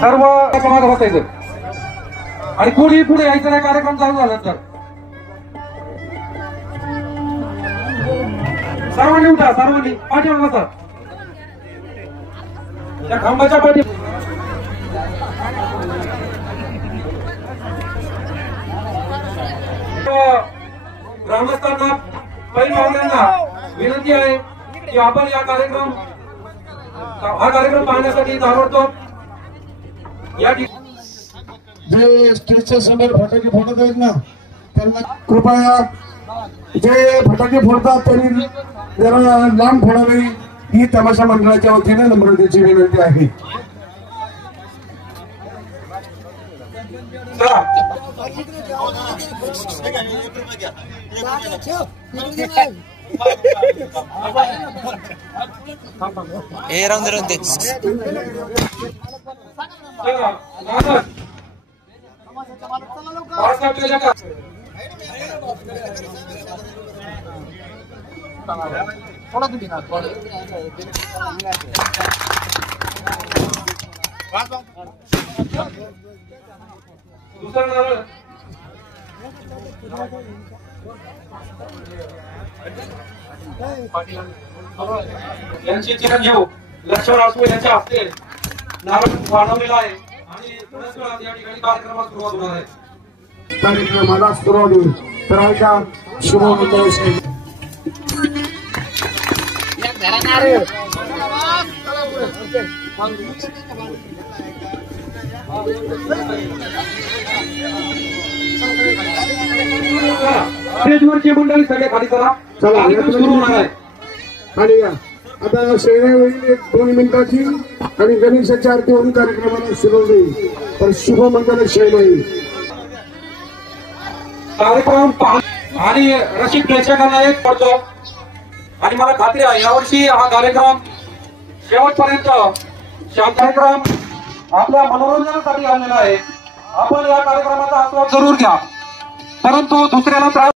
सर्व समाज बसायचं आणि कोणी पुढे यायचं नाही कार्यक्रम चालू झाल्यानंतर. सर्वांनी उठा, सर्वांनी पाठीवर बसा. त्या खांबाच्या पाठी ग्रामस्थांना पैल पाहुण्यांना विनंती आहे की आपण हा कार्यक्रम पाहण्यासाठी ताबडतोब या जे स्टेजच्या समोर फटाके फोडत आहेत ना त्यांना कृपया जे फटाके फोडतात त्यांनी जरा लांब फोडावे ही तमाशा मंडळाच्या वतीने नम्रतेची विनंती आहे. हे राहून दे थोड़ा दूर ना दूसरा यांची चिरंजीव लक्ष्मण आसवे यांच्या हस्ते नारळ वाढवलेला आहे आणि थोड्याच वेळात या ठिकाणी कार्यक्रमास सुरुवात होणार आहे. कार्यक्रमाला सुरुवात होईल तर ऐका शुभमंगल स्टेजवरची मंडळी सगळे खाली करा. कार्यक्रम सुरू होणार आहे. आणि आता शेण्या होईल 1-2 मिनिटाची आणि गणेशाची आरती होऊन कार्यक्रमाला सुरू होईल तर शुभमंगल शेण होईल. कार्यक्रम आणि रसिक प्रेक्षकांना एक पडतो आणि मला खात्री आहे यावर्षी हा कार्यक्रम शेवटपर्यंत कार्यक्रम आपल्या मनोरंजनासाठी आलेला आहे. आपण या कार्यक्रमाचा आस्वाद जरूर घ्या, परंतु दुसऱ्याला त्रास